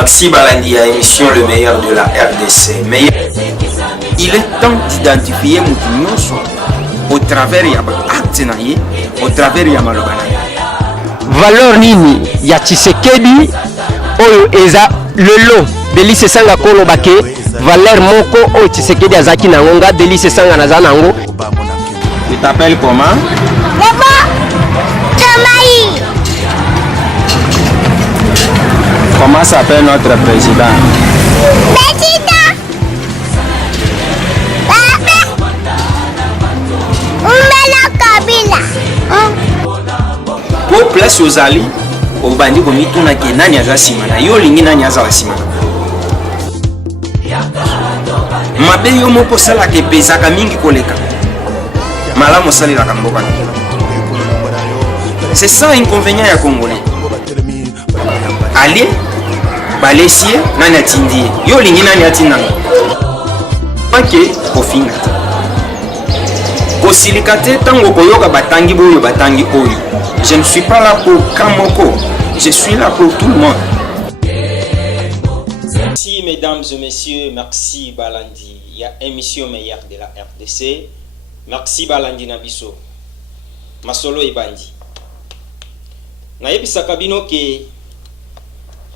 Maxi Balandi a émission Le Meilleur de la RDC. Il est temps d'identifier Moutounyoso au travers de l'acte, au travers de Malobana. Valeur nini ya Tshisekedi oyo eza lelo Delice Sanga Kolo Bake valeur moko oyo Tshisekedi azaki nangonga Delice Sanga naza nango. Tu t'appelles comment? Comment s'appelle notre président? Pour place aux alliés, au bandit comme tout n'a qu'un an à Simana, yo lingina nyaza la Simana. Mabe yo moko sala ke pesa kamingi koleka. Malamu sali la kamboka. C'est ça inconvénient ya Congolais. Allez, balesier, nani atindi. Yo lingi nani atinanga. Ok, kofinga. Kosilikate tango koyoka batangi boyo batangi oyo. Je ne suis pas là pour Kamoko. Je suis là pour tout le monde. Merci mesdames et messieurs, merci Balandi. Il y a émission meilleure de la RDC. Merci Balandi Nabiso. Masolo et Bandi. Nayebisa kabino ke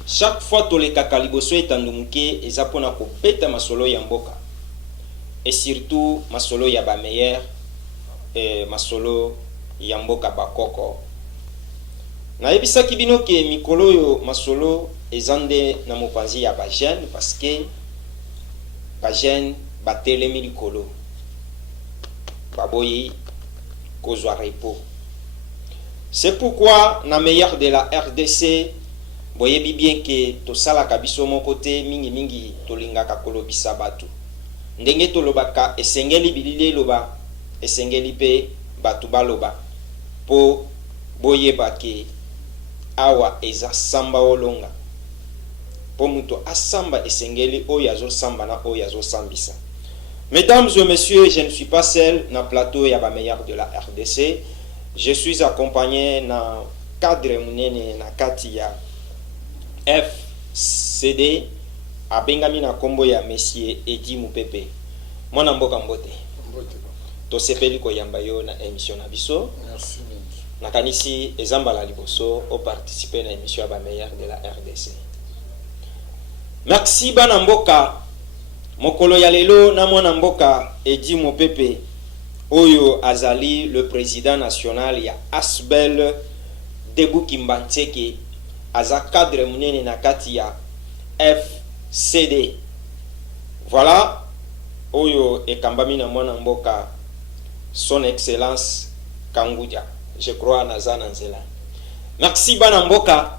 chaque fois que les kakaliboso est andumuke ezapona ko beta masolo ya mboka et surtout masolo ya ba meilleur et masolo ya mboka bakoko. Nayebisa kibino ke mikolo yo masolo ezande na mopanzi ya ba jeune parce que ba jeune batelemi likolo baboyi kozwa repo. C'est pourquoi na meilleur de la RDC voyez bien que to sala kabiso mon côté mingi tolingaka kolobisa batu ndenge tolobaka esengeli bilile loba esengeli pe batu baloba po boyeba ke awa eza samba olonga po muto asamba esengeli oyo azosamba na oyo azosambisa. Mesdames et messieurs, je ne suis pas seul na plateau ya ba meilleur de la RDC. Je suis accompagné na cadre munene na kati ya FCD abengami na kombo ya Monsieur Edi Mupepe. Mwana mboka mbote. To sepeli ko yamba yo na émission na biso. Merci. Na kanisi ezambala liboso o participer na émission ba meilleur de la RDC. Merci bana mboka. Mokolo ya lelo na mwana mboka Edi Mupepe. Oyo azali le président national ya Asbel Debu Kimbantseke aza cadre munene na kati ya FCD. Voilà oyo ekambami na mwana mboka son excellence Kangudia. Je crois naza na nzela. Merci bana mboka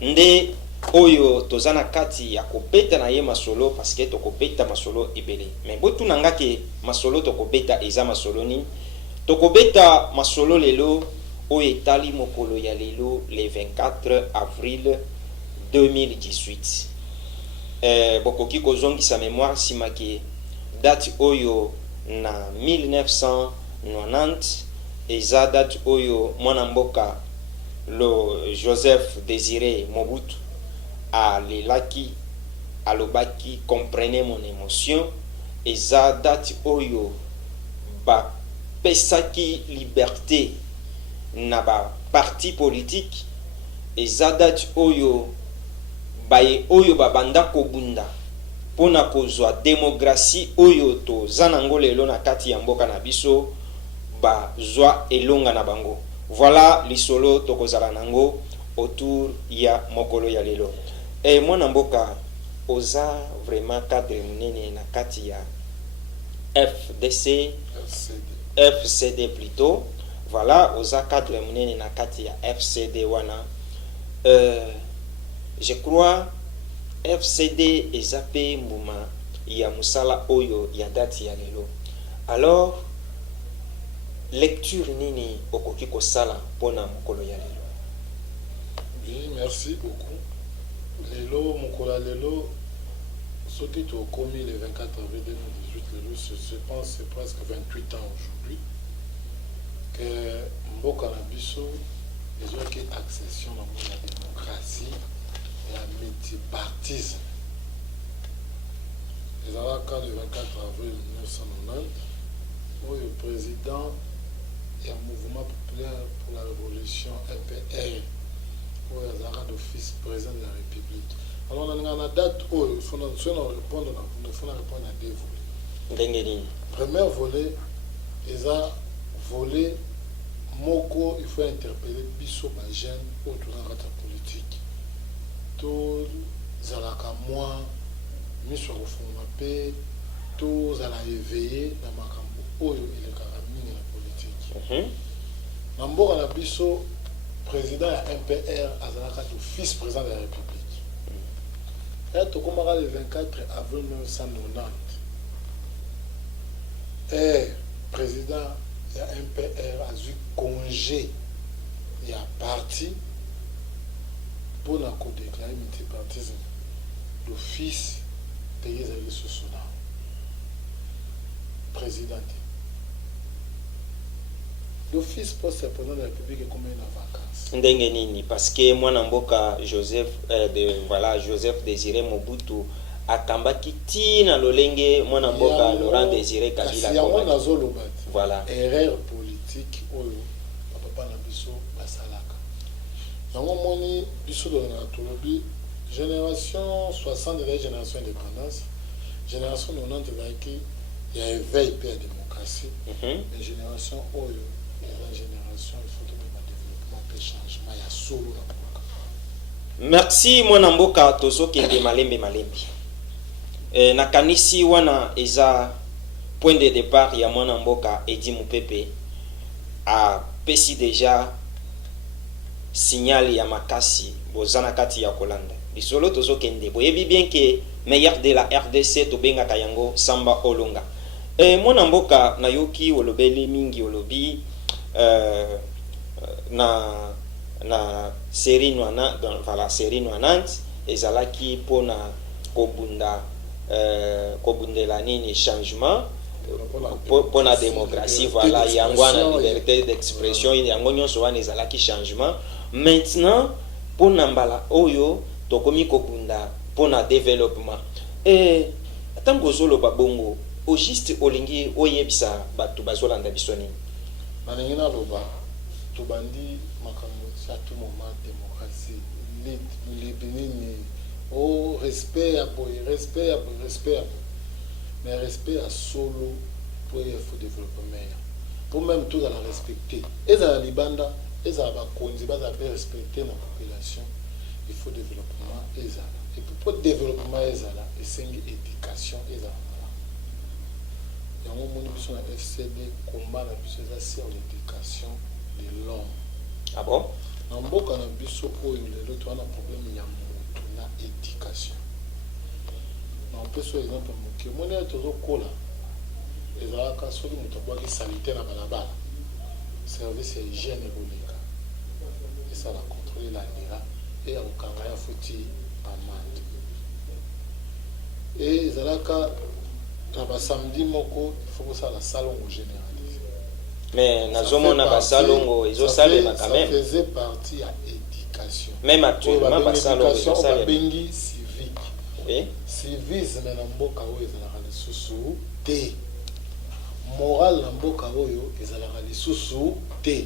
nde oyo tozana kati ya kopeta na ye masolo parce que tokopeta masolo ebele. Mais botu nanga ke masolo tokopeta eza masolo ni tokobeta masolo lelo oyo etali mokolo ya lelo le 24 avril 2018. Bokoki kozongisa mémoire simaki date oyo na 1990 eza date oyo mwana mboka le Joseph Désiré Mobutu à l'elaki alobaki comprenez mon émotion eza date oyo ba pesaki liberté na ba parti politique eza date oyo baye oyo babanda kobunda pona kozwa démocratie oyo to zanango lelo na kati ya mboka na biso ba zwa elonga na bango. Voilà lisolo tokozala nango autour ya mokolo ya lelo. Et mwana mboka oza vraiment cadre munene na kati ya FCD plutôt. Voilà oza cadre munene na kati ya FCD wana. Je crois FCD ezape mbuma ya musala oyo ya date ya lelo. Alors lecture nini okoki kosala pona mokolo ya lelo? Oui, merci beaucoup. Lelo mokolo ya lelo soki to komi le 24 avril 2018 lelo je pense c'est presque 28 ans aujourd'hui que mboka na biso ezwaki accession na mona démocratie ya multipartisme ezalaka le 24 avril 1990 oyo président ya mouvement populaire pour la révolution MPR oyo azalaka d'office président de la République. Alors on a date oyo il faut répondre à deux volets. Premier volet eza volet moko il faut interpeller biso ba jeune autour de la politique to zalaka moi miso kofuma pe to zala éveillé na makambo oyo elekaka mingi na politique. Na mboka na biso président ya MPR azalaka d'office président de la République. Et tokomaka le 24 avril 1990 président ya MPR a eu congé ya parti pour la déclarer multipartisme d'office payé à sous président d'office poste président de la République est combien en vacances ndenge nini parce que mwana mboka Joseph Joseph Désiré Mobutu akambaki tina lolenge mwana mboka Laurent Désiré Kabila voilà erreur politique oyo papa na biso basalaka yango moni biso na tolobi génération 60 de la génération indépendance génération 90 ezalaki ya éveil pe ya démocratie mais génération oyo la génération il faut que le développement pe changement ya solo na mboka. Merci mwana mboka tozokende malembe nakanisi wana eza point de départ ya mwana mboka Edi Mupepe a pesi déjà signal ya makasi bozana kati ya kolanda bisolo tozokende boyebi bien que meilleur de la RDC tobenga kayango Samba Olonga mwana mboka nayoki olobeli mingi olobi na série noana dans la série noanante ezalaki pona kobundela nini changement pour la démocratie voilà yango na liberté d'expression yango nyonso wana ezalaki changement maintenant pour mbala oyo tokomi kobunda pour na développement tango zoloba bongo au juste olingi oyebisa batu bazolanda biso nini balingi na loba tobandi makambo ya tout moment démocratie libinini au respect à boy respect mais respect à solo pour il faut développer pour même tout dans la respecter et dans la libanda et ça va konzi ba za respecter la population il faut développement et ça et pour développement et ça là et c'est éducation et ça yango moni biso na FCD combat na biso za sur l'éducation de l'homme. Ah bon? Na mboka na biso oyo lelo to na problème ya moto na éducation. Na peso exemple moki moni tozokola ezalaka soki moto abwaki sanité na balabala service ya hygiène ekoleka esala contrôler la lira et ya kokanga ya foti amande et ezalaka na basamedi moko il faut que ça la salongo généralisé mais nazomona basalongo ezosalema quand même ça faisait partie à éducation même actuellement basalongo ezosalema bengi civique oui civisme na mboka oyo ezalaka lisusu te moral na mboka oyo ezalaka lisusu te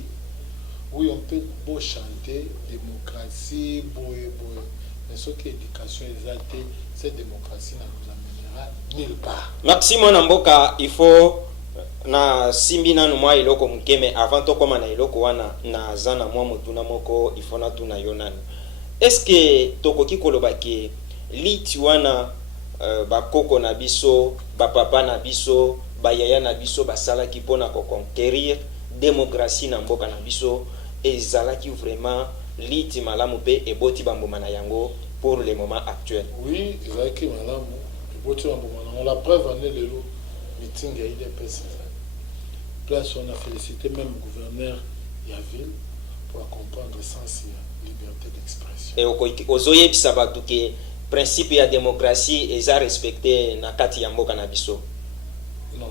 oui on peut beau chanter démocratie boye mais ce qui éducation ezate cette démocratie na nulle part. Merci mwana mboka il faut na simbi nanu mwa iloko mkeme avant to koma na iloko wana na zana mwa mutuna moko il faut na tuna yonani est-ce que tokoki koloba ke liti wana bakoko na biso bapapa na biso bayaya na biso basalaki pona ko conquérir démocratie na mboka na biso ezalaki vraiment liti malamu pe eboti bamboma na yango pour le moment actuel? Oui, ezalaki malamu. La preuve en est le meeting à IDPS. Place on a félicité même le gouverneur Yaville pour comprendre le sens de la liberté d'expression. Et ozoye bisabatu ke principe ya démocratie eza respecté na kati ya mboka na biso. Non.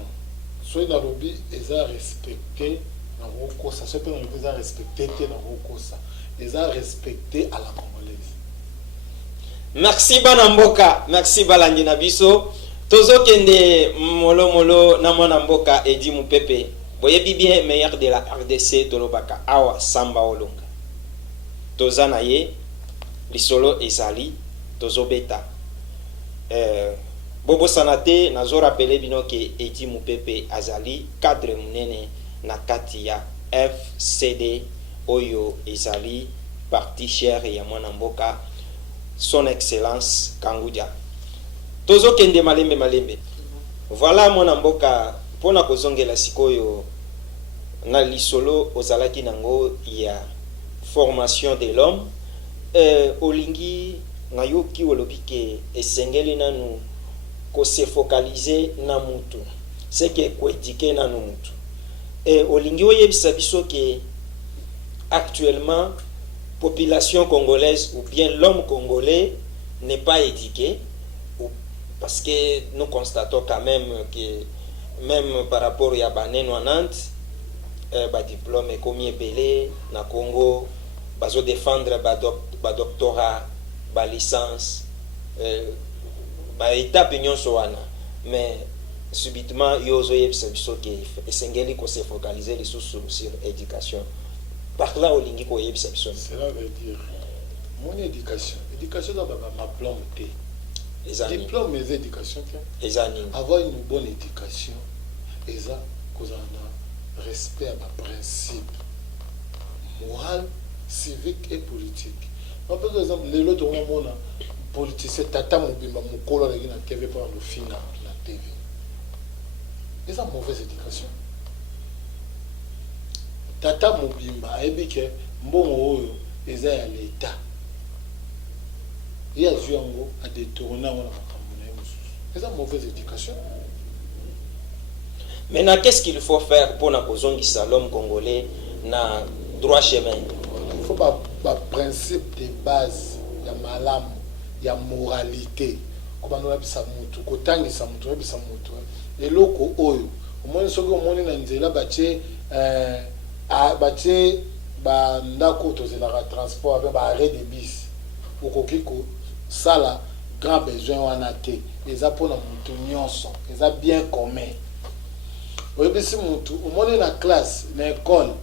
Soit na lobby eza respecté na rokosa, soit na lobby eza respecté te na rokosa. Eza respecté à la congolaise. Merci Banamboka, merci Balangi Nabiso. Tozo kende molo na mwana mboka Edi Mupepe. Boyebi bien meilleur de la RDC Tolobaka awa Samba Olonga. Toza na ye lisolo ezali tozo beta. Bobo sanate nazo rappeler bino ke Edi Mupepe azali cadre munene na kati ya FCD oyo ezali parti cher ya mwana mboka son excellence Kangudia. Tozo kende malembe. Voilà mwana mboka pona kozongela sikoyo na lisolo ozalaki nango ya formation de l'homme. Olingi ngayoki olobike esengeli nanu ko se focaliser na mutu. C'est que ko éduquer nanu mutu. Olingi oyebisa biso ke actuellement population congolaise ou bien l'homme congolais n'est pas éduqué, parce que nous constatons quand même que même par rapport à Banen ou Nantes, diplôme est comme belé na Congo, bazo défendre doctorat, licence, étape union soana, mais subitement yozo yebisa que esengeli ko se focaliser les sur éducation. Par là, olingi ko yebisa biso. Cela veut dire mon éducation dans ma diplôme T. Diplôme et éducation. Avoir une bonne éducation, et ça, qu'on a respect à ma principe moral, civique et politique. Par exemple, les autres ont politicien tata mobimba mukolo la na TV pour le final la TV. Et ça mauvaise éducation. Tata mobimba ebike mbongo oyo eza ya l'État. Il y a Zuango à détourner on a c'est une mauvaise éducation. Maintenant, qu'est-ce qu'il faut faire pour na kozongisa l'homme congolais na droit chemin? Il faut pas principe de base ya malamu ya moralité. Comme on a dit ça mutu, kotangisa mutu, on a dit ça mutu. Eloko oyo, au moins soki omoni na nzela batie batie bandako tozelaka transport avec arrêt de bus okoki kosala grand besoin wana te eza mpona mutu nyonso eza bien commun. Oyebisi mutu omoni na classe na école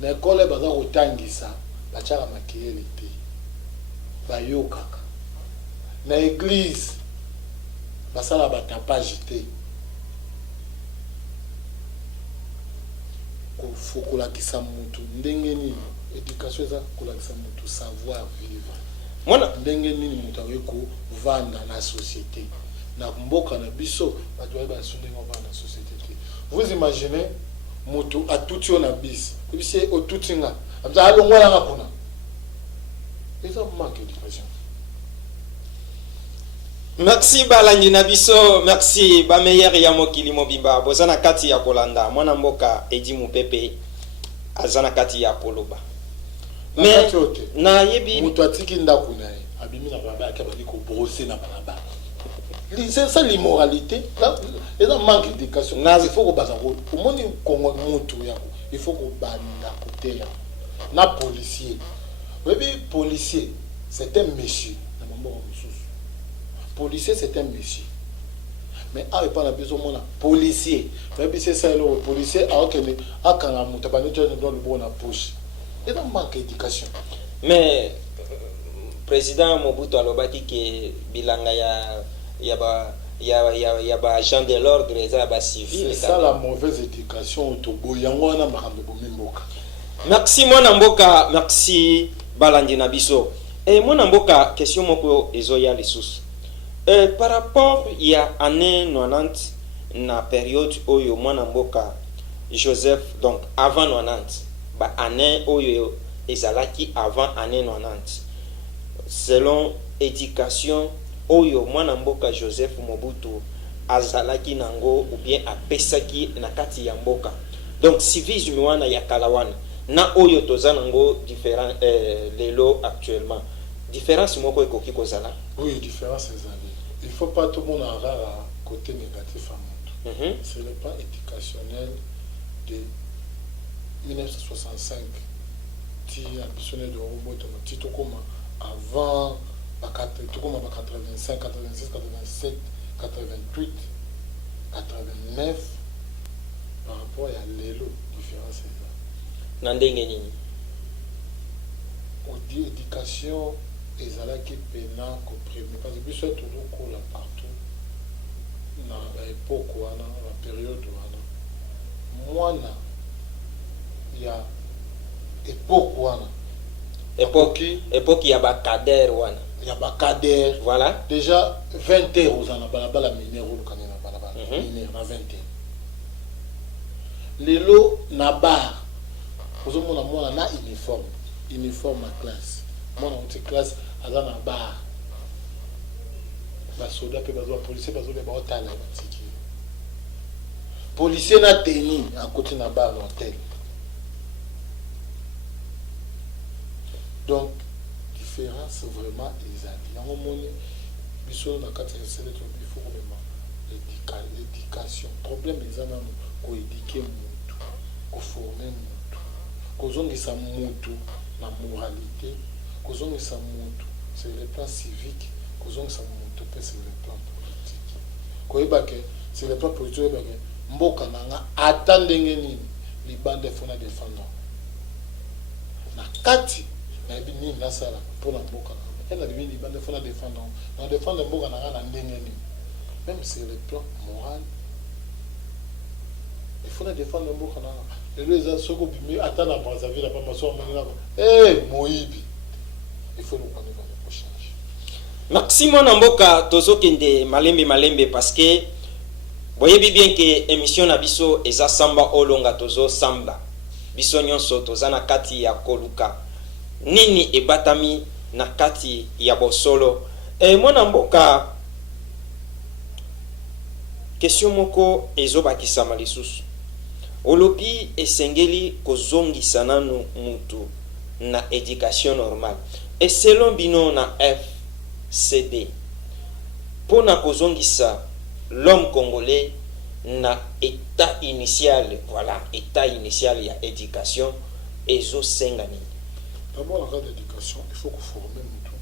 baza kotangisa batiaka makeyele te bayokaka na église basala batapage te faut kolakisa mutu ndenge nini éducation eza kolakisa mutu savoir vivre Mwana ndenge nini mutu aweko vanda na société na mboka na biso bato ba ndenge vanda na société te. Vous imaginez mutu atuti na bis bisi otuti nga amza alongwa na kuna eza manque d'éducation. Merci Balangi Nabiso, merci Bameyer ya mokili mobimba bozana kati ya kolanda mwana mboka Edi Mupepe azana kati ya poloba. Mais na yebi mutu atiki ndako na ye abimi na baba akabali ko brosser na baba. C'est ça l'immoralité, là et ça manque d'éducation. Il faut que baza ko omoni kongo mutu yako il faut que banda côté na policier. Oui policier c'est un monsieur na mambo mususu. Policier c'est un monsieur. Mais à pas la besoin mon policier. Même si c'est le policier a que a quand la mutabani dans le bon poche. Et donc manque d'éducation. Mais président Mobutu alobaki que bilanga ya ba agent de l'ordre les ba civil. C'est ça la mauvaise éducation to boyango na makambo bomimboka. Merci mwana mboka, merci Balangi Nabiso. Et mwana mboka question moko ezoya lisusu. Par rapport il y a année 90 na période oyo mwana mboka Joseph donc avant 90 ba année oyo ezalaki avant année 90 selon éducation oyo mwana mboka Joseph Mobutu azalaki nango ou bien apesaki na kati ya mboka donc civisme wana ya kalawana na oyo toza nango différent lelo actuellement différence moko ekoki kozala. Oui, différence ezali. Il ne faut pas tout le monde en rare côté négatif à monde. C'est le plan éducationnel de 1965 qui a ambitionné de remonter comme avant tout comme 85, 86, 87, 88, 89 par rapport à l'élo différence c'est ça. Nandenge nini? On dit éducation et ça qui pena comprimé parce que puis c'est toujours cool partout dans l'époque dans la période moi il y a époque époque ya ba kader wana. Il y a ba kader. Voilà. Déjà 20 heures aux ana balabala mineur ou kanina balabala mineur na 20 heures. Lelo na bar. Ozo mona mona na uniforme à classe. Mona on classe aza na bar. Ba soda pe bazo policier bazo be ba otala batiki. Policier na teni à côté na bar l'hôtel. Donc différence vraiment les amis. Dans mon monde, biso na kati ya sele to il faut vraiment l'éducation. Problème les ana ko éduquer mutu, ko former mutu, ko zongisa mutu na moralité, ko zongisa mutu sur le plan civique, ko zongisa mutu pe sur le plan politique. Ko ebake sur le plan politique ebake mboka nanga atandenge nini libande fona défendre. Na kati na bini na sala pour la mboka na elle a bini libande fona défendre. Na défendre mboka nanga na ndenge nini. Même sur le plan moral il faut défendre mboka nanga. Et les asoko bimi atana Brazzaville pas maso mona moibi. Il faut nous prendre le prochain. Maximo Namboka tozo kende malembe parce que boyebi bien que émission na biso eza samba olonga tozo samba biso nyonso toza na kati ya koluka nini ebatami na kati ya bosolo mwana mboka question moko ezobakisama lisusu olobi esengeli kozongisa nanu mutu na éducation normale et selon bino na FCD pona kozongisa l'homme congolais na état initial, voilà, état initial ya éducation ezo senga nini. D'abord en cas d'éducation, il faut former mutu.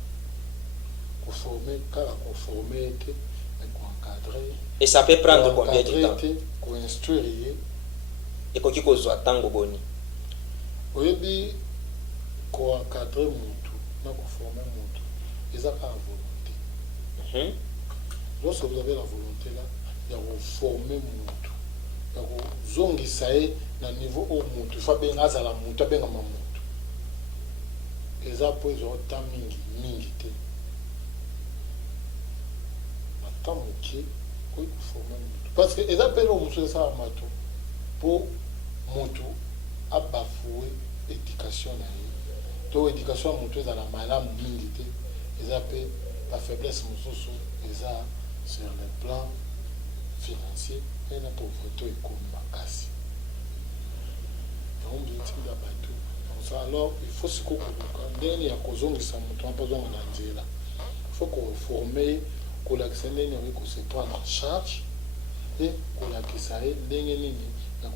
Ko former car ko former te ko encadrer. Et ça peut prendre combien de temps? Ko instruire. Et ko kiko zo tango boni. Oyebi ko encadrer mutu, na ko former mutu. Eza ka volonté. Lorsque vous avez la volonté là, il y a former mutu. Il y a zongisa e na niveau au mutu. Il faut bien azala mutu, bien ma mutu. Eza po zo ta mingi te. Ata muki ko former mutu. Parce que eza pelo mutu ça mato pour mutu a bafouer éducation na ye. To éducation mutu za la malamu mingi te. Eza pe la faiblesse mususu eza sur le plan financier et la pauvreté économique. Donc, alors, il faut se couper. Il faut qu'on forme, qu'on se prenne en charge et qu'on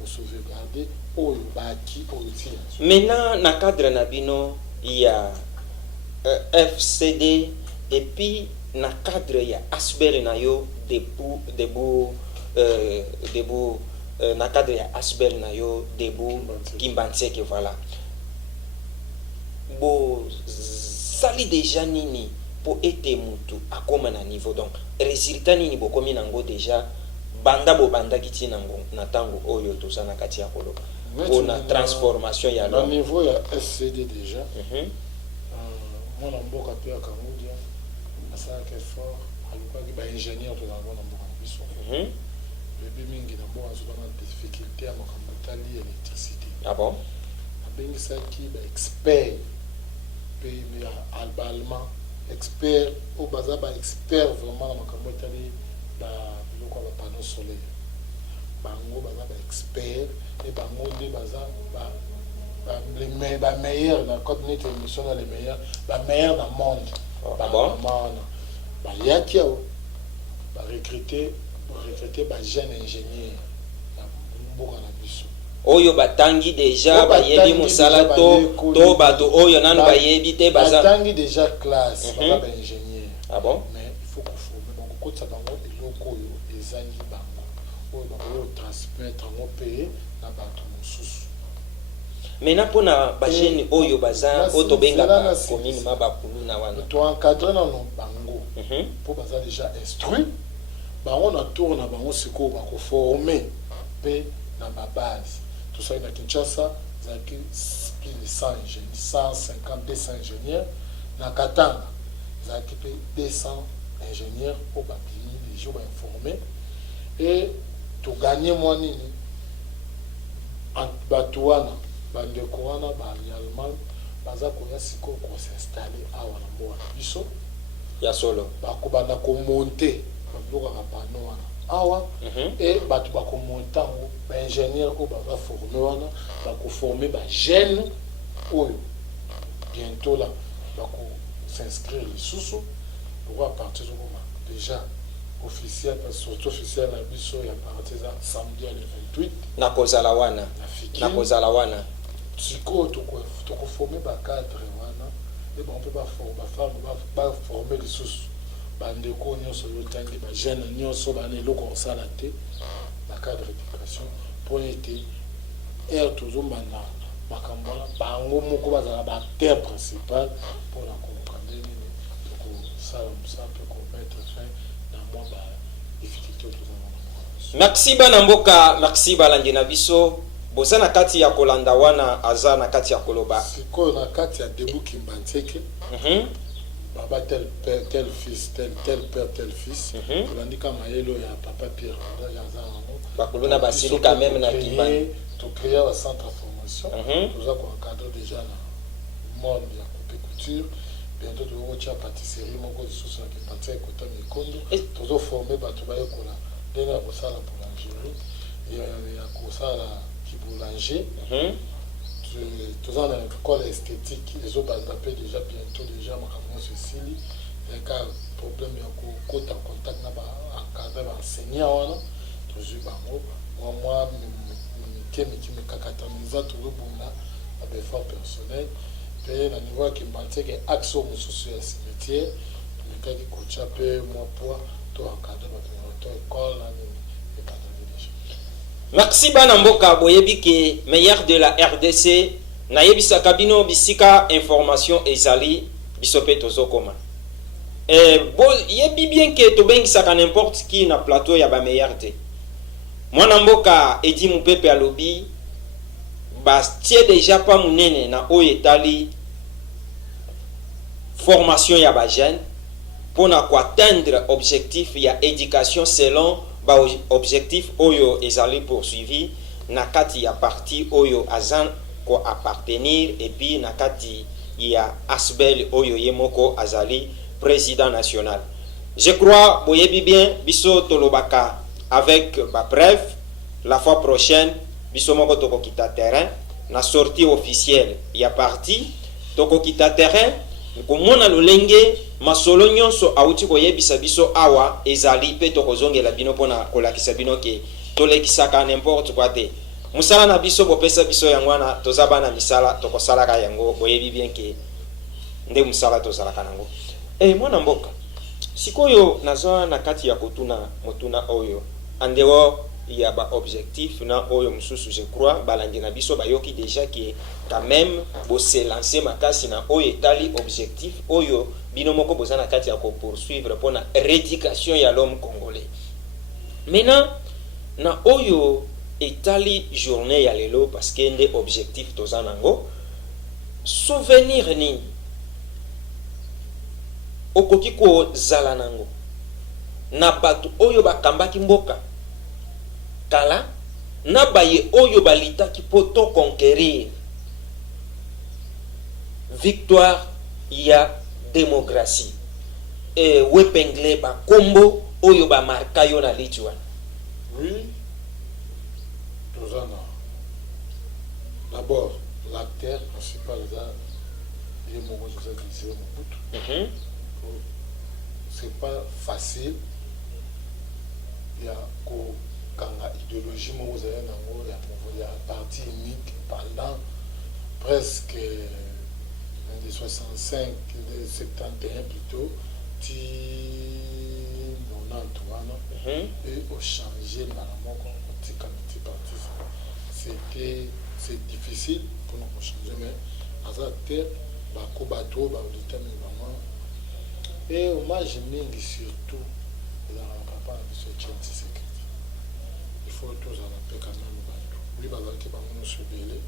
sauvegarder au baki au tir. Maintenant, dans le cadre nabino, il y a FCD et puis na cadre ya asbel na yo debu na cadre ya asbel na yo debu Kimbantseke voilà bo sali déjà nini pour être mutu akoma na niveau donc résultat nini bo komi nango déjà banda kiti nango na tango oyo to sana kati ya koloba na transformation ya na niveau ya SCD déjà moi na mboka pe ya Kamudia ça qui est fort alikuwa kiba ingénieur to zango na mboka biso bébé mingi na mboka zo na difficulté ya makambutali électricité ah bon abengi ça qui ba expert pe ya allemand expert au baza ba expert vraiment na makambutali ba loko ba panneau solaire bango baza ba expert et bango de baza ba les meilleurs dans code net émission les meilleurs les meilleurs dans le monde. Ah bon? Il y a qui a recruté des jeunes ingénieurs. Oyo batangi déjà bayebi musala to bato oyo nanu bayebi te baza batangi déjà classe ba ingénieur Ah bon? Mais il faut qu'on forme. Donc, quand ça va, il y a des années, il y a transmettre en pays dans le sous. Maintenant pour na bajeni oyo baza otobenga ba commune mabakulu na wana. To encadrer dans nos bango. Pour baza déjà instruit. Bango na tour na bango siko ba ko former pe na ba base. Tout ça na Kinshasa, zaki plus de 100 ingénieurs, 150 200 ingénieurs na Katanga. Zaki pe 200 ingénieurs pour ba pays les gens informés et to gagner moi nini en batuana bandeko wana baliallemand baza koya sikoyo kosinstalle awa na mboka na biso ya solo bakobanda komonte babilokaka pano wana awa e bato bakomonte yango baingénieur oyo baza forme wana bakoforme bajeune oyo bientôt la bakosinscrire lisusu lokwa partir okoma déjà officiel surtout officiel na biso ya partir za samedi le 28 na kozala wana na kozala wana sikoyo tokoforme bacadre wana e bango mpe bafemme baforme lisusu bandeko nyonso yotangi bajeune nyonso bana eloko kosala te bacadre éducation mpo ete ere tozombanda makambo wana bango moko bazala baacteur principal mpona koluka nde nini tokosala mosala mpe komettre fin na mwa badifficulté tozomona. Merci bana mboka, merci balandi na biso. Boza na kati ya kolanda wana aza na kati ya koloba. Sikoyo na kati ya Debu Kimbantseke. Baba tel père, tel fils, tel père, tel fils. Tolandika mayelo ya papa Pierre ya zango. Bakuluna basili quand même na Kimban. To créer un centre de formation. Toza ko encadrer déjà na monde ya coupe couture. Bientôt to ko tia pâtisserie moko lisusu na Kimbantseke kota mikondo. Tozo former bato ba yekola. Ndenge ko sala boulangerie. Ya ko sala boulanger, tous en école esthétique, les autres ont déjà bientôt déjà ma Cécile, il y a un problème de côté en contact avec l'enseignant, toujours moi, qui me cacatamisa tout le monde à effort personnel, puis à niveau qui m'a dit que axe au social cimetière, le cas qui coûte un peu moins poids, tout encadré dans une école. Merci bana mboka boyebi ke meilleur de la RDC na yebisaka bino bisika information ezali biso pe tozokoma. Yebi bien ke tobengisaka n'importe qui na plateau ya ba meilleur te. Mwana mboka Edi Mupepe alobi bastie déjà pas munene na oyo etali formation ya ba jeune pona ko atteindre objectif ya éducation selon ba objectif oyo ezali poursuivi na kati ya parti oyo azan ko appartenir et puis na kati ya Asbel oyo yemoko azali président national. Je crois boyebi bien biso tolobaka avec ba preuve la fois prochaine biso moko toko kita terrain na sortie officielle ya parti toko kita terrain komona lolenge masolo nyonso auti koyebisa biso awa ezali pe tokozongela bino pona kolakisa bino ke tolekisaka n'importe quoi te musala na biso bopesa biso yango wana tozabana misala tokosalaka yango boyebi bien ke nde musala tozalaka nango. Mwana mboka sikoyo nazwa na kati ya kotuna motuna oyo andewo ya ba objectif na oyo mususu je crois balandi na biso bayoki déjà qui quand même bo se lancer makasi na oyo etali objectif oyo bino moko bozana kati ya ko poursuivre pour na rééducation ya l'homme congolais. Maintenant na oyo etali journée ya lelo parce que nde objectif tozanango souvenir nini okoki ko zala nango na bato oyo bakambaki mboka kala na baye oyo balitaki poto conquérir victoire ya démocratie wepengle ba kombo oyo ba marka yo na lichwa. Oui, Rosanna. D'abord, l'acteur principal est Mogo Joseph Désiré Mobutu. C'est pas facile. Il y a kanga idéologie Mogo Zaya Nango, il y a parti unique pendant presque des 65, des 71 plutôt, ti 90 wana et au changer malamoko tika petit parti c'est difficile pour nous changer mais asa te bako bato ba auditeurs mais vraiment et hommage mingi surtout dans la papa de ce chantier sécurité il faut tous en appeler quand même bato oui bazaki bango no sebele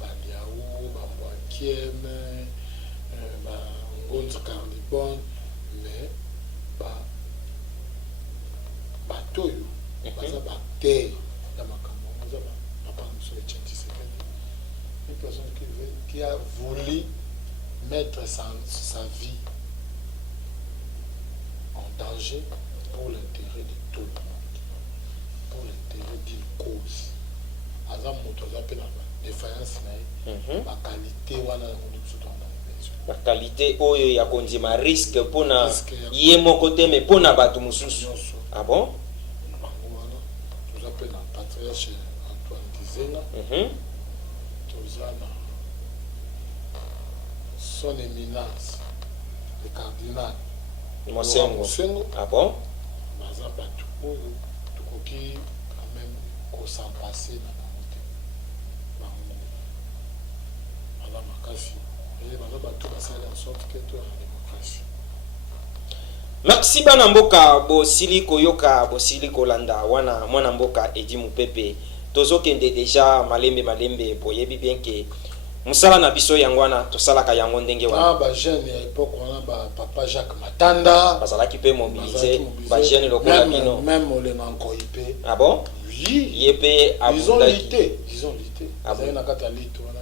ba liaou ba mboakieme ba ngonza carbone mais bato oyo baza batere ya makambo oza papa na biso echanti sekeli une personne qui a voulu mettre sa vie en danger pour l'intérêt de tout le monde, pour l'intérêt d'une cause. Aza moto aza pe na défaillance na ye baqualité wana yango nde biso toanda la qualité oyo ya kondima risque pona ye moko te mais pona bato mosusu. Ah bon? Bango wana toza pe na patriarche Antoine Gizenga toza na son éminence le cardinal Mosengo. Ah bon? baza bato oyo tokoki quand même kosan passer na bango te bango baza makasi baza bato basali en sorte que to ya démocratie. Merci bana mboka bosili koyoka bosili kolanda wana mwana mboka Edi Mupepe tozokende deja malembe boyebi bien que musala na biso yango wana tosalaka yango ndenge wana ba jeune ya époque wana ba papa Jacques Matanda bazalaki pe mobiliser ba jeune lokola bino même ole na nkoipe. Ah bon? Oui, yepé ils ont lutté Ah bon? na kata lito wana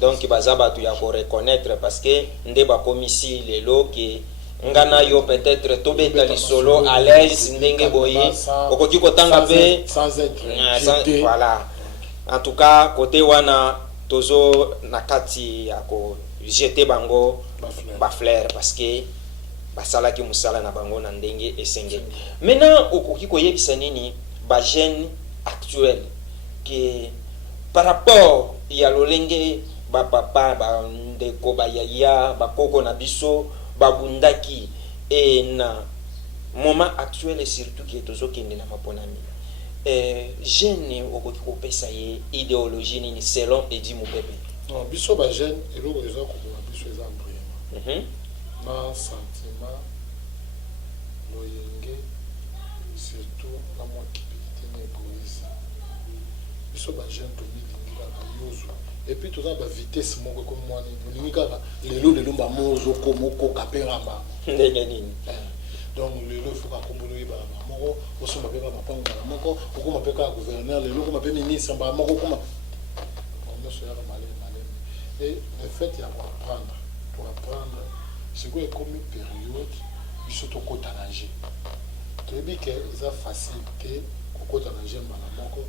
donc bazaba tu ya ko reconnaître parce que nde ba komisi lelo ke ngana yo peut-être tobeta lisolo à l'aise ndenge boyi okoki kotanga pe sans être voilà. En tout cas côté wana tozo nakati ya ko jeter bango ba fleur parce que basala ki musala na bango na ndenge esenge. Maintenant okoki koyebisa nini ba jeune actuel que par rapport ya lolenge ba papa ba ndeko ba yaya ba koko na biso babundaki et na moment actuel et surtout qui est toujours kende na maponami jeune okoki kopesa ye idéologie nini selon Edi Mupepe? Non, biso ba jeune eloko eza kokoma biso eza bruyema na sentiment loyenge surtout na mwa kipilité na égoïsme biso ba jeune tomilingi kaka yozo et puis toza ba vitesse moko comme mwani olingi kaka lelo bamozo komokoka mpe ngamba ndenge nini. Donc lelo il faut kakombolo yeba moko osomba pe kaka mapango na moko okoma pe kaka gouverneur lelo okoma pe ministre ba moko okoma on se yaka malé et le fait ya apprendre pour apprendre c'est quoi comme une période biso tokota na jeu toyebi ke eza facilité kokota na jeu mbala moko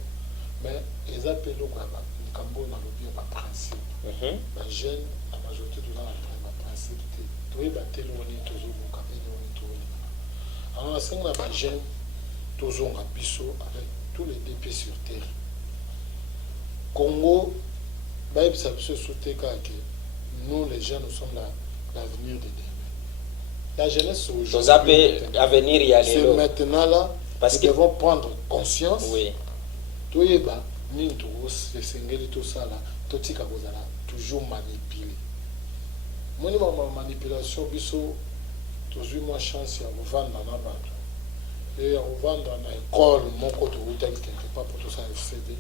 mais eza pe loko ya likambo na lobi ya baprincipe ba jeune la majorité toza na baprincipe te toyeba te loni tozobuka pe loni tolinga. Alors la scène na ba jeune tozonga biso avec tous les deux pieds sur terre. Congo bayebisa biso soute kaka nous les jeunes nous sommes l'avenir de demain. La jeunesse aujourd'hui avenir ya lelo c'est maintenant là parce nous devons prendre conscience. Oui. Toyeba nini tosengeli tosala totika kozala toujours manipulé. Moni ma manipulation biso tozwi mwa chance ya kovanda na bato et ya kovanda na école moko toutaki quelque part pour tosala fede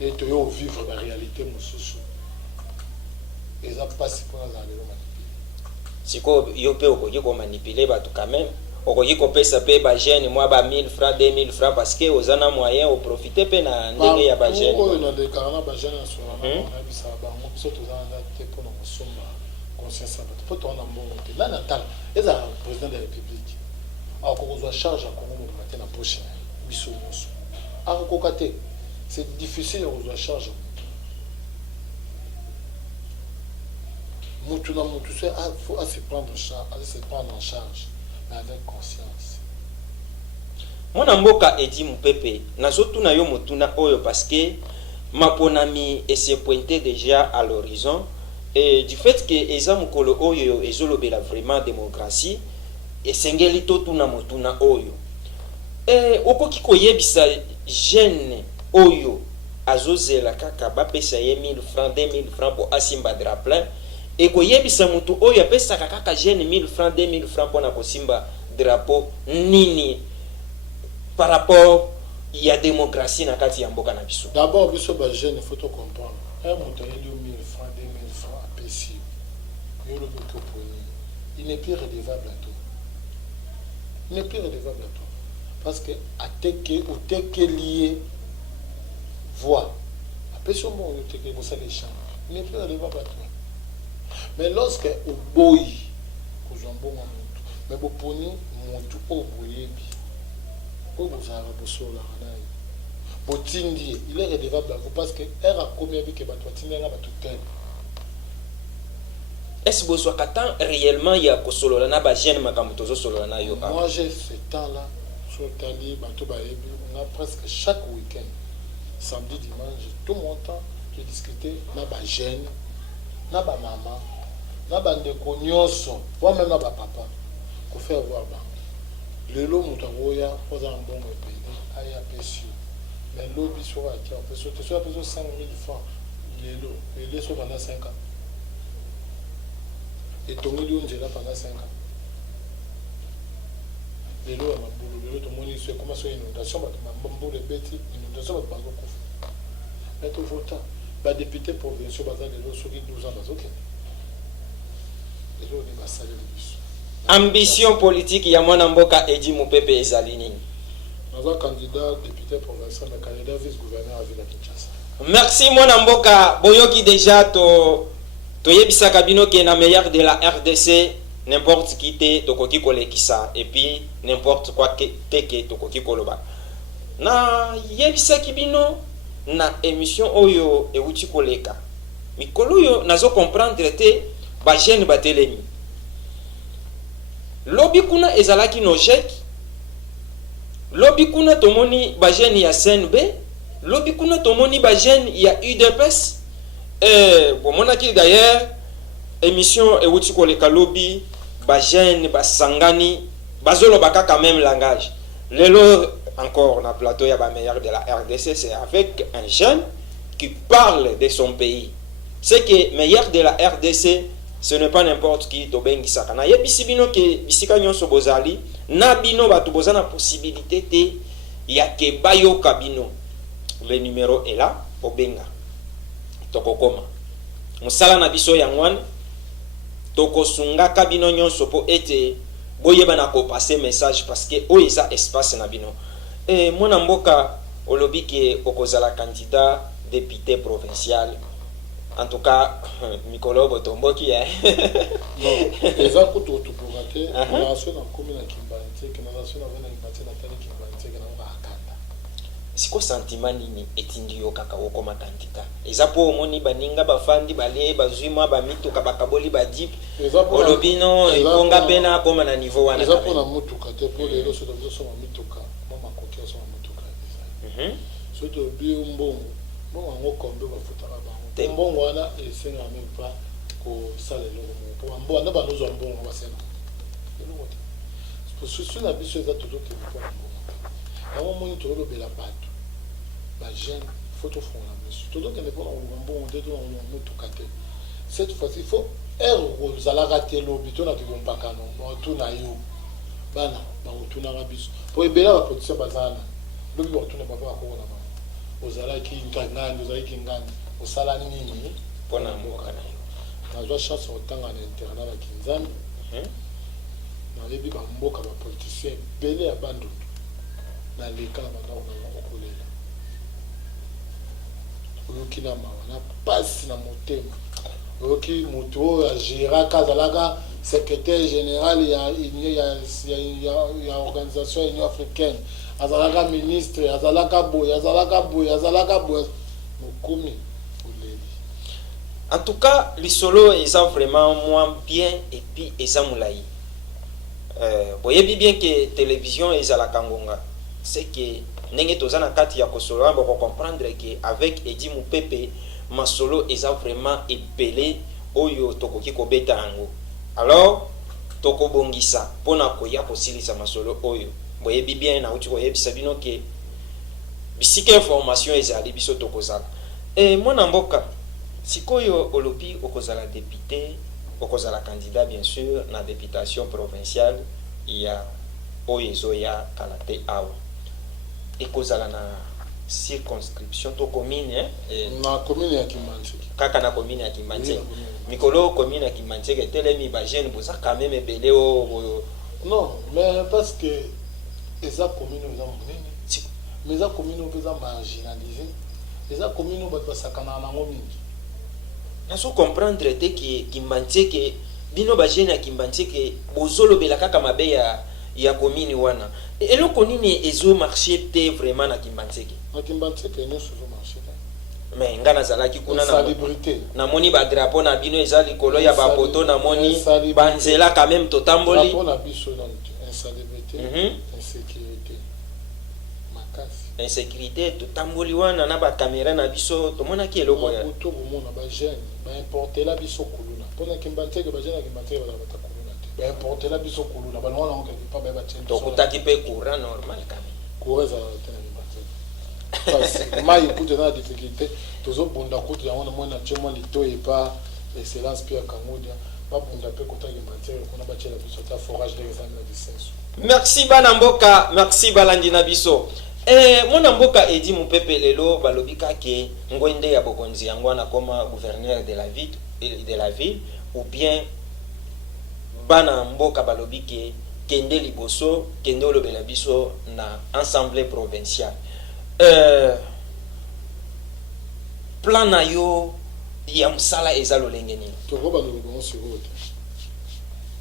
et toyo vivre la réalité mosusu eza mpasi mpona azala lelo manipulé siko yo pe okoki komanipule bato quand même okoki kopesa pe ba jeune mwa ba 1000 francs 2000 francs parce que ozana moyen oprofite pe na ndenge ya ba jeune oyo na dekara na ba jeune asola na bisa bango biso tozana te mpona kosomba conscience à votre photo en amour là natal et ça président de la République alors qu'on soit charge à Congo de matin la prochaine biso mosu alors qu'on c'est difficile on soit charge mutu na mutu c'est faut se prendre en charge mais avec conscience. Mwana mboka Edi Mupepe nazotuna yo motuna oyo parce que maponami et se pointer déjà à l'horizon et du fait que eza mokolo oyo ezolobela vraiment démocratie esengeli totuna motuna oyo okoki koyebisa jeune oyo azozela kaka bapesa ye 1000 francs 2000 francs pour asimba drapeau et koyebisa mutu oyo apesaka kaka jeune 1000 francs 2000 francs pour na kosimba drapeau nini par rapport il y a démocratie na kati ya mboka na biso. D'abord biso ba jeune il faut to comprendre un mutu ayeli 1000 francs 2000 francs apesi yo le ko poni il n'est plus redevable à toi. Il n'est plus redevable à toi parce que au teke lié voix apesi mo yo teke ko ça les champs il n'est plus redevable à toi. Mais lorsque au boy ko jombo mutu mais bo poni mutu o boyebi o bozara bosola na Botindi, il est redevable à vous parce que elle a commis avec que Batouatine là tout tel. Est-ce que vous avez réellement il y a solo na ba jeune makamutozo solo na yo? Moi j'ai ce temps là sur Tali bateau baebi on a presque chaque week-end samedi dimanche tout mon temps je discutais na ba jeune na ba maman na ba ndeko nyonso ou même na ba papa pour faire voir ba lelo mutawoya poza mbongo ebele aya pesi. Mais l'objet soit à qui on peut sauter sur 5 000 francs. Il est sur pendant 5 ans. Et ton million est là pendant 5 ans. Les lois, tout le monde est comment sur inondation, les bêtes, inondation, pas beaucoup. Mais tout votant, le député provincial, les lois sur 12 ans, ok. Les lois, il va saler le bus. Ambition politique, il y a mon amboka Edi Mopepe Ezalini. Nous avons candidat député provincial, mais candidat vice-gouverneur à Villa Kinshasa. Merci mon amboka boyoki déjà to yebisa kabino qui est la meilleure de la RDC n'importe qui te tokoki kolekisa et puis n'importe quoi te tokoki koloba na yebisa kibino na émission oyo euti koleka mikolo yo nazo comprendre te ba jeune batelemi lobi kuna ezalaki no jeki lobi kuna tomoni ba jeune ya CNB lobi kuna tomoni ba jeune ya UDPS bomonaki d'ailleurs émission euti koleka lobi ba jeune basangani bazoloba kaka même langage lelo encore na plateau ya ba meilleur de la RDC c'est avec un jeune qui parle de son pays c'est que meilleur de la RDC ce n'est pas n'importe qui to bengi sakana yebisi bino ke bisika nyonso bozali na bino batu bozana possibilité te ya ke bayo kabino le numéro est là obenga tokokoma musala na biso ya ngwan tokosunga kabino nyonso po ete boyeba na ko passer message parce que o isa espace na bino mona mboka olobi ke okozala candidat député provincial. En tout cas, Mikolo Botomboki est. Non, les actes pour rater, la nation a commis la Kimbanté, que la nation a venu à la télé Kimbanté, que l'on va à Kanda. C'est quoi sentiment nini etindio kakao comme candidat? Les apôts moni baninga bafandi balé bazuma bamito kabakaboli badip. Olobino iponga pena comme na niveau wana. Les apôts na mutuka te pour les losos de so mituka, mama kokia so mutuka. Surtout biombo, bon en okombe ba futara ba. Mbongo wana esenga même pas ko sala lo pour mbongo na banozo mbongo basena eloko te so na biso za todo ke pour mbongo na mo to lo bela bato ba jeune photo fond la biso todo ke ne pour mbongo de to no to kate cette fois-ci il faut ergo zala rater lo bito na ke bombaka no mo to na yo bana ba to na biso pour ebela ba production bazana lo bi ba to na ba ko na ba ozala ki ngani ozala ki ngani au salaire nini pour la mboka na yo na chance otanga na internat la Kinzambi na lebi ba mboka ba politicien belé ya bandu na leka na banda na okolela oyoki na mawa na pasi na motema oyoki moto ya gérant kazalaka secrétaire général ya organisation union africaine azalaka ministre azalaka boy mokomi. En tout cas, les solos ils sont vraiment moins bien et puis ils sont moulai. Voyez bien que télévision ils à la Kangonga. C'est que n'engé tozana kati ya kosolo on va comprendre que avec Edi Mopepe ma solo ils ont vraiment épelé oyo tokoki kobeta yango. Alors tokobongisa pona koya kosilisa masolo oyo boyebi bien na uti koyebisa bino ke bisika information ezali biso tokozala. Mwana mboka sikoyo olobi okozala député, okozala candidat bien sûr na députation provinciale ya oyo ezoya kalate awa, ekozala na circonscription to commune na commune ya Kimbanzeke kaka na commune ya Kimbanzeke. Mikolo commune ya Kimbanzeke telemi ba jeune boza quand même belé o non mais parce que eza commune eza monene mais eza commune eza marginalisé, eza commune bato basakana nango mingi. Na so comprendre te ki Kimbanzeke bino ba jeune ya Kimbanzeke bozolobela kaka mabe ya commune wana. Eloko nini ezo marché te vraiment na Kimbanzeke? Na Kimbanzeke ne so marché mais ngana zalaki kuna na moni ba drapeau na bino eza likolo ya ba poto na moni banzela quand même totamboli drapeau na biso donc insalubrité, insécurité makasi, insécurité totamboli wana na ba caméra na biso tomona ki eloko ya poto bomona ba jeune ba importer la biso kuluna pona Kimbanzeke ba jeune Kimbanzeke ba ta kuluna te ba importer la biso kuluna ba lona on quelque part ba tient to kutaki pe courant normal quand même courant za parce mai écoute na difficulté tozo bonda kutu ya wana mwana chemo lito et pas excellence Pierre Kangodia ba bonda pe kota Kimbanzeke kuna ba chela biso ta forage de examen de sensu. Merci bana mboka, merci balandi na biso. Mwana mboka edi mupepe lelo balobika ke ngwende ya bokonzi yango na koma gouverneur de la ville ou bien bana mboka balobike kende liboso kende olobela biso na assemblée provinciale. Plan na yo ya msala eza lolenge nini? Tokoba nous sur route.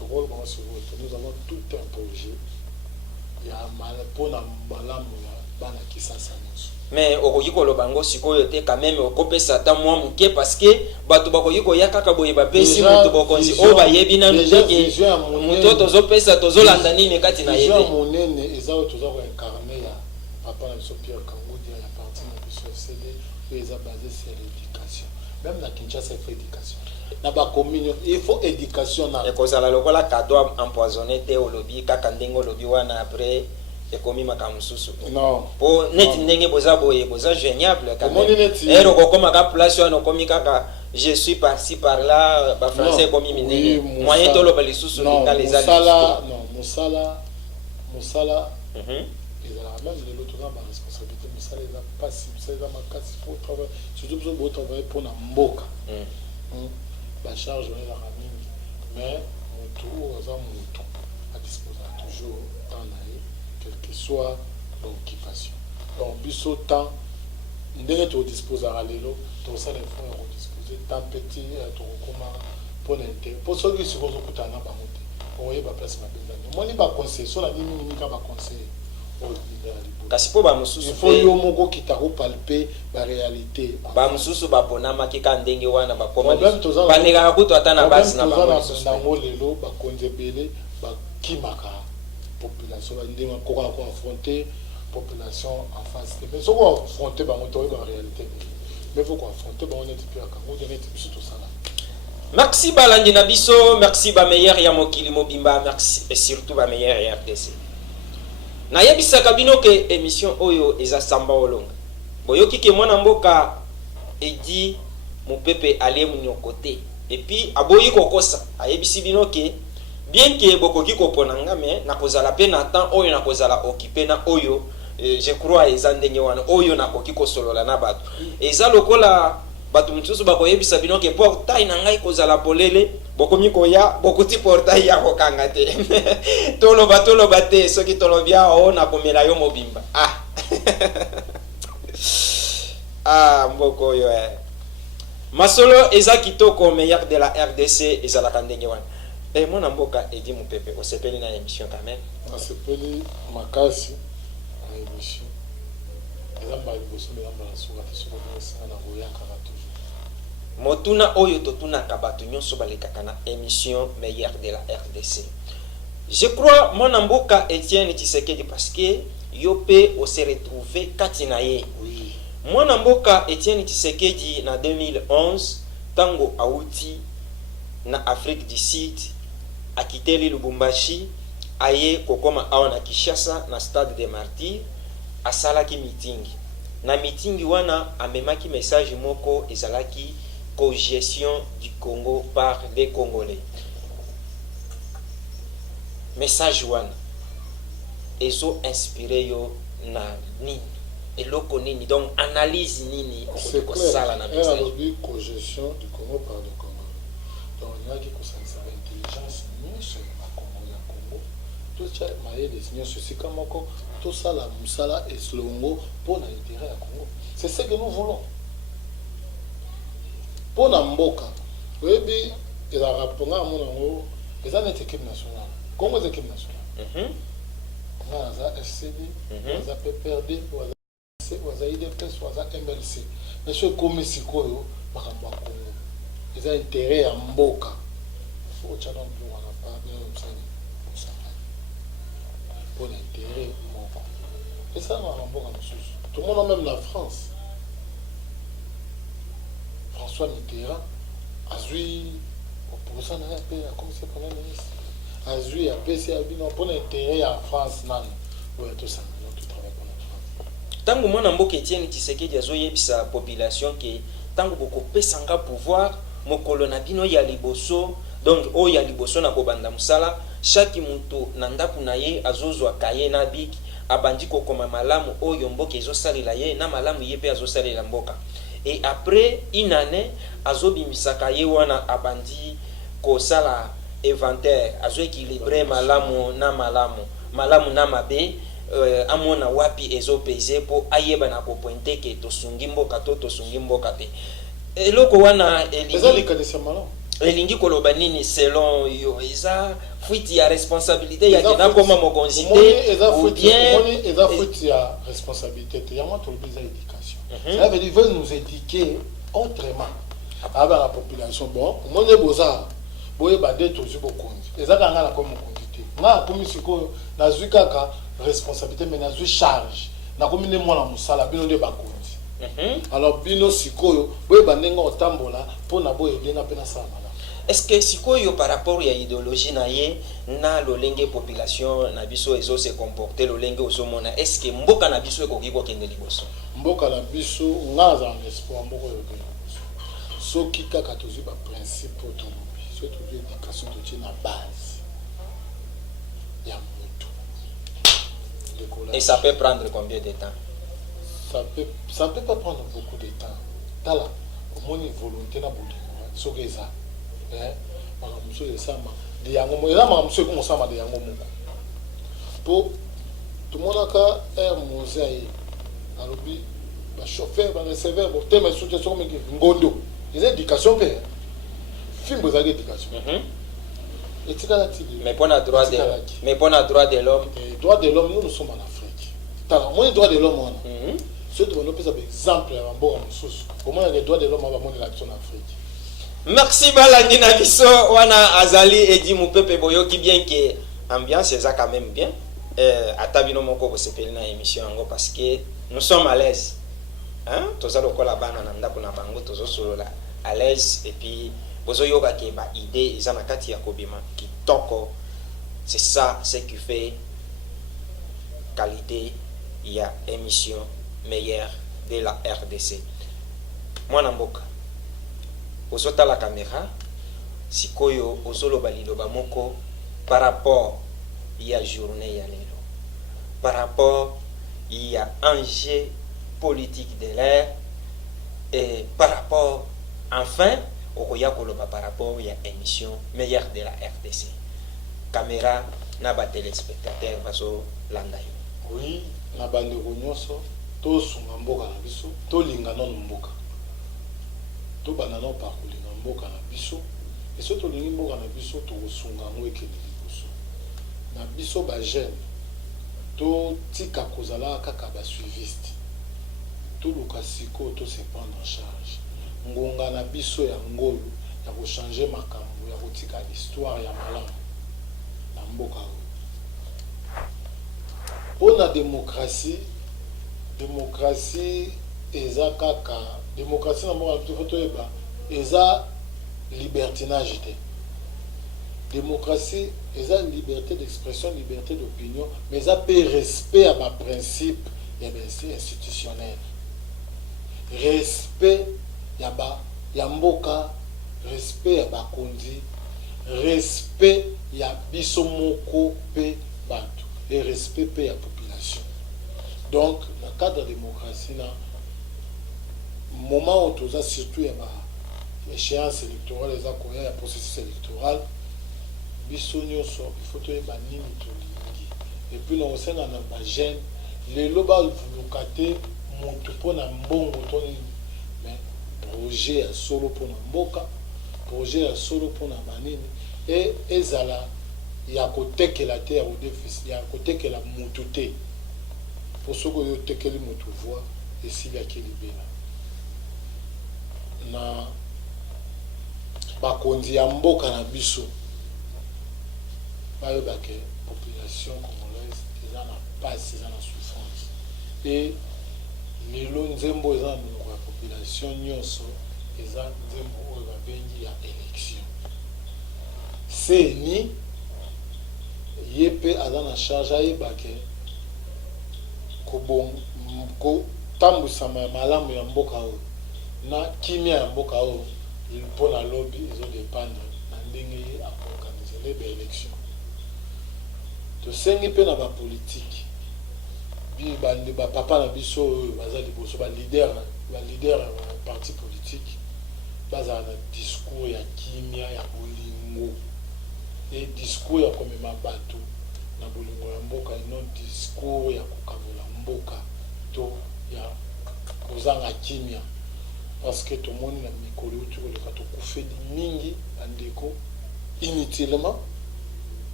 Nous avons tout un projet. Il y a mal pour la malamu bana kisasa nyonso. Mais okoki koloba ngo sikoyo te quand même okopesa ta mwa muke parce que bato bakoki koya kaka boye bapesi mutu bokonzi o bayebi na ndenge mutu tozopesa tozolanda nini kati na yebe. Déjà monene ezao tozako incarner ya papa na biso Pierre Kangodia ya parti na biso CD eza basé sur l'éducation. Même na Kinshasa il faut éducation. Na ba commune il faut éducation na ekozala lokola cadeau empoisonné te olobi kaka ndenge olobi wana après ekomi makamususu. Non. Po net ndenge boza boye boza géniable quand même. Ero kokoma ka place wana komi kaka je suis par-ci par-là ba français komi minene. Moyen to loba lisusu linga les alliés. Musala ils ont même les autres dans la responsabilité musala ils ont pas si c'est dans ma casse pour travailler surtout pour travailler pour na mboka. La charge est la ramine mais mon tour à disposer toujours dans la quelle que soit l'occupation. Donc, biso temps, ndenge to disposer à l'élo, to ça les fonds à disposer, tant petit, to comment pour l'intérêt. Pour ceux qui se posent au kutana ba monter. Pour y ba place ma belle. Moi ni ba conseil, so la ni ni ka ba conseil. Kasi po ba mususu il faut yo moko kitako palper ba réalité. Ba mususu ba ponama ki ka ndenge wana ba koma. Ba lega kuto atana basi na ba mususu. Na ngolelo ba konzebele ba kimaka. Population ndenge ko affronter population en face mais so ko affronter ba moto ba réalité mais faut ko affronter ba on est depuis à Kango on est biso tout ça là. Merci balandi na biso, merci ba meilleur ya mokili mobimba, merci et surtout ba meilleur ya RDC. Na yebisa kabino ke émission oyo eza samba olonga boyoki ke mwana mboka edi mupepe ale munyokote et puis aboyi kokosa ayebisi bino ke bien que bokoki koponanga mais na kozala pe na temps oyo na kozala occupé na oyo je crois eza ndenge wana oyo na koki kosolola na bato eza lokola bato mtusu bakoyebisa bino ke portail na ngai kozala polele bokomi koya bokuti portail ya kokanga te toloba te soki tolobia o na komela yo mobimba mboko yo masolo eza kitoko meilleur de la RDC ezalaka ndenge wana. Mwana mboka edi mupepe osepeli na émission quand même. Osepeli makasi na émission. Eza mbali boso me lamba la soka tsoko na goya kaka toujours. Motuna oyo totuna kabatu nyonso balekaka na émission meilleur de la RDC. Je crois mwana mboka Etienne Tshisekedi parce que yope o se retrouver katina ye. Oui. Mwana mboka Etienne Tshisekedi na 2011 tango auti na Afrique du Sud akiteli Lubumbashi aye kokoma awa na Kinshasa na Stade des Martyrs asalaki meeting na meeting wana amemaki message moko ezalaki cogestion du Congo par les Congolais. Message wana ezo inspiré yo na nini eloko nini, donc analyse nini c'est ko clair. sala na Elle message. a dit cogestion du Congo par le Congo. Donc il y a qui concerne l'intelligence nous sur la Congo, la Congo. Tout ça maille des signes ceci comme tout ça la musala et slongo pour l'intérêt à Congo. C'est ce que nous voulons. Pour Namboka, oui, il a rappelé à mon amour, ils ont une équipe nationale. Congo est équipe nationale. On a FCD, on a PPRD, on a IDPS, on a MLC. Mais ce comme si Koyo, ils ont intérêt à Mboka. Il faut que tu aies pour l'intérêt Mboka. Et ça, on a Mboka. Tout le monde, même la France. François Mitterrand a vu opposant à la paix, comme c'est Premier ministre. Azui a PC a bien pour l'intérêt en France nan ouais tout ça tout travail pour la France. Tango mwana mboka Etienne Tshisekedi azoyebisa population ke tango boko pesanga pouvoir mokolo na bino ya liboso, donc o ya liboso na kobanda musala chaque mutu na ndaku na ye azozwa kaye na bik abandi kokoma malamu oyo mboka ezosalela ye na malamu ye pe azosalela mboka. Et après une année azobimisaka ye wana abandi kosala inventaire azo équilibré malamu na mabe amona wapi ezo pese po ayeba na ko pointer ke tosungi mboka to tosungi mboka te eloko wana elingi koloba nini selon yo eza fuite ya responsabilité ya kina koma mokonzi te ou bien eza fuite ya responsabilité te ya moi to le éducation ça veut dire veut nous éduquer autrement avec la population bon mon boza boye bade tozu bokonzi ezaka ngala comme mokonzi te nga komi siko nazwi kaka responsabilité mais nazwi charge na komi ne mwana musala bino nde bakonzi alors bino sikoyo boye bandenga otambola pona boye denga pena sala mala. Est-ce que sikoyo par rapport ya idéologie na ye na lolenge population na biso ezo se comporter lolenge osomona, est-ce que mboka na biso ekoki kokende liboso? Mboka na biso nga za espoir mboka yo soki kaka tozu ba principe to surtout l'éducation de la base. Il y a beaucoup. Et ça peut prendre combien de temps? Ça peut pas prendre beaucoup de temps. T'as là, au moins une volonté na bouli. So que ça, monsieur de sama, de yango mo, là monsieur comme sama de yango moko. Pour tout le monde a un musée, alobi, ba chauffeur, ba receveur, ba thème soutien comme ngondo. Les éducations père. Film vous avez éducation. Mais pour le droit de l'homme. Les droits de l'homme, nous sommes en Afrique. Moi, les droits de l'homme, surtout on peut faire exemple en bon sous. Comment les droits de l'homme avant l'action en Afrique. Merci balangi na biso wana azali edi mupepe boyoki bien que ambiance est quand même bien. Atabino moko ko sepeli na émission ngo parce que nous sommes à l'aise. Hein? Tozalo kola bana na ndako na bango tozo solola à l'aise et puis bozoyoka ke ba idée eza na kati ya kobima kitoko. C'est ça ce qui fait qualité ya émission meilleure de la RDC. Mwana mboka ozota la caméra sikoyo ozoloba liloba moko par rapport ya journée ya lelo, par rapport ya enjeu politique de l'air et par rapport enfin okoya koloba par rapport ya émission meilleure de la RDC. Caméra na ba téléspectateur baso landa yo. Oui, na bandeko nyonso to sunga mboka na biso to linga non mboka to banano pa kolinga mboka na biso et surtout lingi mboka na biso to sunga ngo ekeli biso na biso ba jeune to tika kozala kaka ba suiviste to lukasiko to se prendre en charge ngonga na biso ya ngolo ya ko changer makambo ya kotika histoire ya malamu na mboka pour la démocratie eza kaka démocratie na mboka to eba eza libertinage te démocratie ils ont liberté d'expression, liberté d'opinion, mais ils ont pas respect à ma principe institutionnel, respect ya mboka, respect à ma kondi, respect ya biso moko pe bato et respect pe ya population. Donc dans le cadre de la démocratie na moment où tout ça surtout ya ba échéance électorale les accords ya processus électoral biso nyonso il faut toyeba nini tolingi et puis na osenga na ba jeune lelo baluka te motu mpona mbongo to mais projet ya solo mpona mboka, projet ya solo mpona banini e ezala ya kotekela te ya kodefisi ya kotekela motu te po soki oyo otekeli motu voi esiliaki libela na bakonzi ya mboka na biso bayebake population congolaise eza na pasi eza na souffrance e lelo nzembo eza na monoko ya population nyonso eza nzembo oyo babengi ya élection. Seni ye mpe aza na charge ayebake kotambwisama ya malamu ya mboka oyo na kimia ya mboka oyo mpo na lobi ezodépendre na ndenge ye akoorganize lebe élection. Tosengi mpe na bapolitike bapapa na biso oyo baza liboso balider ya parti politique bazala na discours ya kimia ya bolingo e discours ya komema bato na bolingo ya mboka ino discours ya kokabola mboka to ya kozanga kimia parce que tomoni na mikolo uti koleka tokufeli mingi bandeko inutilement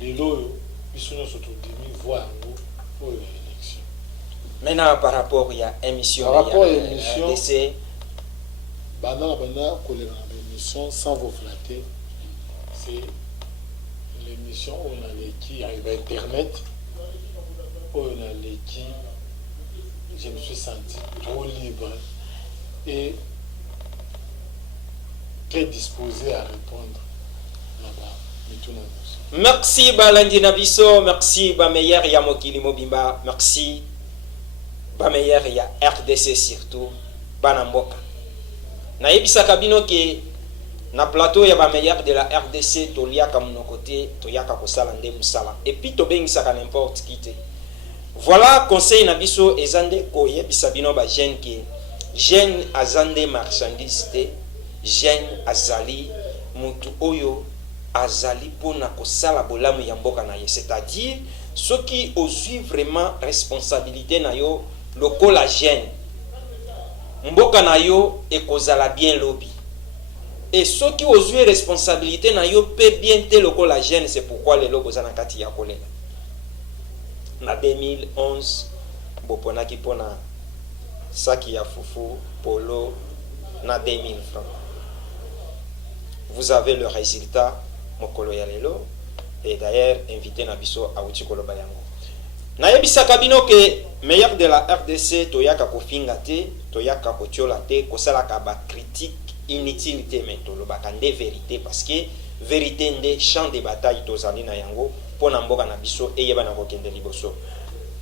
lelo oyo biso nyonso todimi voi yango oyo ya élection. Maintenant par rapport ya émission par rapport ya à émission RDC bana koleka na émission sans vous flatter c'est l'émission où on a l'équipe avec internet où on a l'équipe je me suis senti trop libre et très disposé à répondre là-bas. Merci balandi na biso, merci ba meilleur ya mokili mobimba, merci ba meilleur ya RDC surtout bana mboka. Na yebisaka bino ke na plateau ya ba meilleur de la RDC toliaka monoko te, toyaka kosala nde musala et puis tobengisaka n'importe qui te. Voilà conseil na biso ezande ko yebisa bino ba jeune ke jeune azande marchandise te, jeune azali mutu oyo azali pona kosala bolamu ya mboka na ye, c'est-à-dire ceux qui osent vraiment responsabilité na yo lokola jeune mboka na yo ekozala bien lobi et ceux qui osent responsabilité na yo pe bien te lokola jeune. C'est pourquoi les logos na kati ya kolela na 2011 boponaki pona saki ya fufu polo na 2000 francs. Vous avez le résultat mokolo ya lelo et d'ailleurs invité na biso auti koloba yango. Na yebisaka bino ke meilleur de la RDC toyaka kofinga te, toyaka kotiola te, kosalaka ba critique inutilité mais tolobaka nde vérité parce que vérité nde champ de bataille tozali na yango pona mboka na biso eyeba na kokende liboso.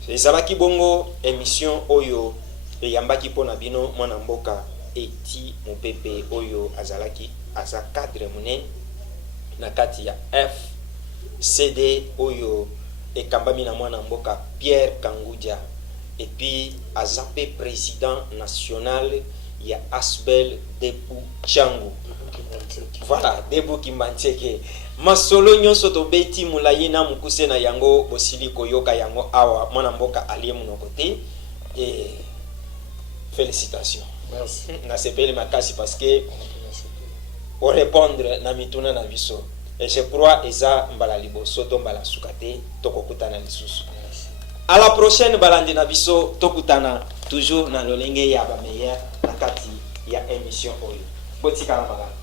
Ezalaki bongo émission oyo eyambaki pona bino mwana mboka eti mopepe oyo azalaki aza cadre munene na kati ya FCD oyo ekambami na mwana mboka Pierre Kangudia et puis azape président national ya Asbel Debu Changu. Voilà, Debu Kimbancheke. Masolo nyonso to beti mulayi na mukuse na yango bosili koyoka yango awa mwana mboka alie munoko te et félicitations. Merci. Na sepeli makasi parce que pour répondre na mituna na biso et je crois eza mbala liboso to mbala sukate tokokutana lisusu. À la prochaine balandi na biso tokutana toujours na lolenge ya ba meilleur na kati ya émission oyo. Botika na magana.